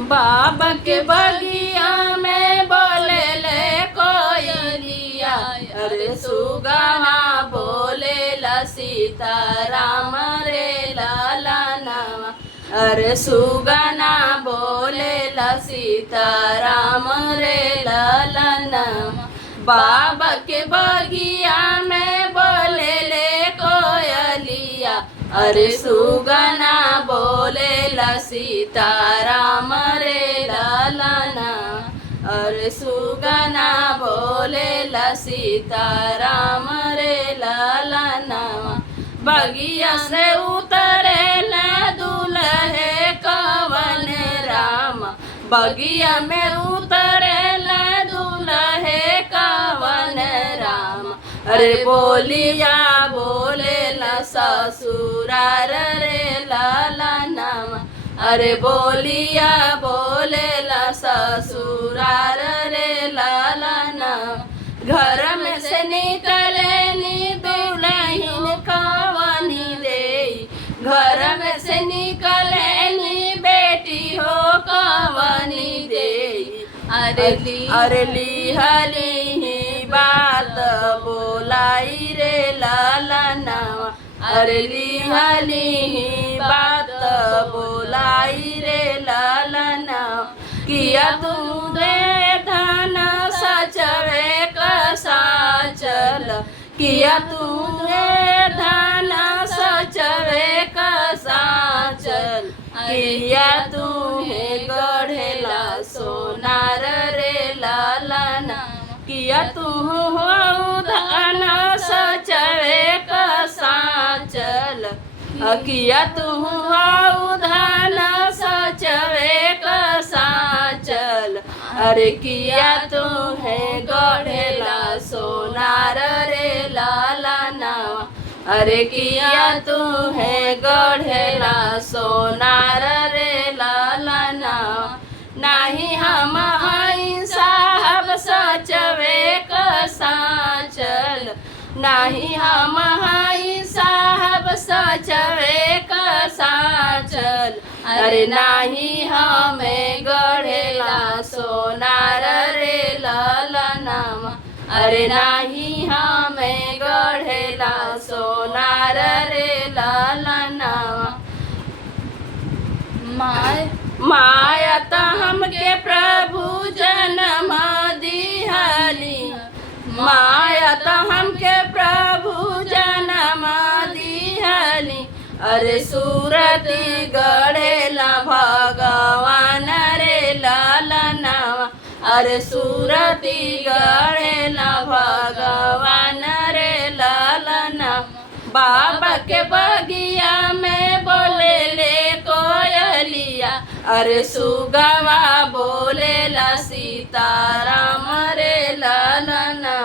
बाबा के बगिया में बोले ले कोयलिया, अरे सुगना बोले ला सीताराम रे लाला नामा। अरे सुगना बोले ला सीताराम रे लाला नामा। बाबा के बगिया में बोले ले कोयलिया, अरे सुगना बोले ला सीताराम रे लाला नामा। अरे सुगना बोले ला सीताराम रे लाला नामा। बगिया से उतरे ला दूल्हे कवन राम, बगिया में उतरे ला दूल्हे कवन राम। अरे बोलिया बोले ला ससुरार रे लाला नामा। अरे बोलिया बोले ला ससुरार रे लाला नामा। घर में से निकले नी दुल्हन कवनी दे, घर में से निकले नी बेटी हो कवनी दे। अरे लिहली बात बोलाई रे लाला नामा। अरे लिहली बात बोलाई रे लाला नामा। किया तू दे धन सचवे कसा चल, किया तू दे धन सचवे कसा चल। किया तू है गढ़ेला सोनार रे लाला नामा। किया तू हो धन सचवे कसा चल, किया तू हो धन सचवे कसा चल। अरे किया तू है गढ़ेला सोनार रे लाला नामा। अरे किया तू है गढ़ेला सोनार रे लाला नामा। नाही हम हई साहब सचवे कसा चल, नाही हम हई साहब सचवे कसा चल। अरे नाही हमें गढ़ेला सोनार रे लाला नामा। अरे नाही हमें गढ़ेला सोनार रे लाला नामा। माया त हमके प्रभु जन्म दिहली, माया त हमके प्रभु जन्म दिहली। अरे सूरती गढ़ेला भगवान रे लाला नामा। अरे सूरती गढ़ेला भगवान रे लाला नामा। बाबा के बगिया में बोले ले कोयलिया, अरे सुगवा बोले ला सीताराम रे लाला नामा।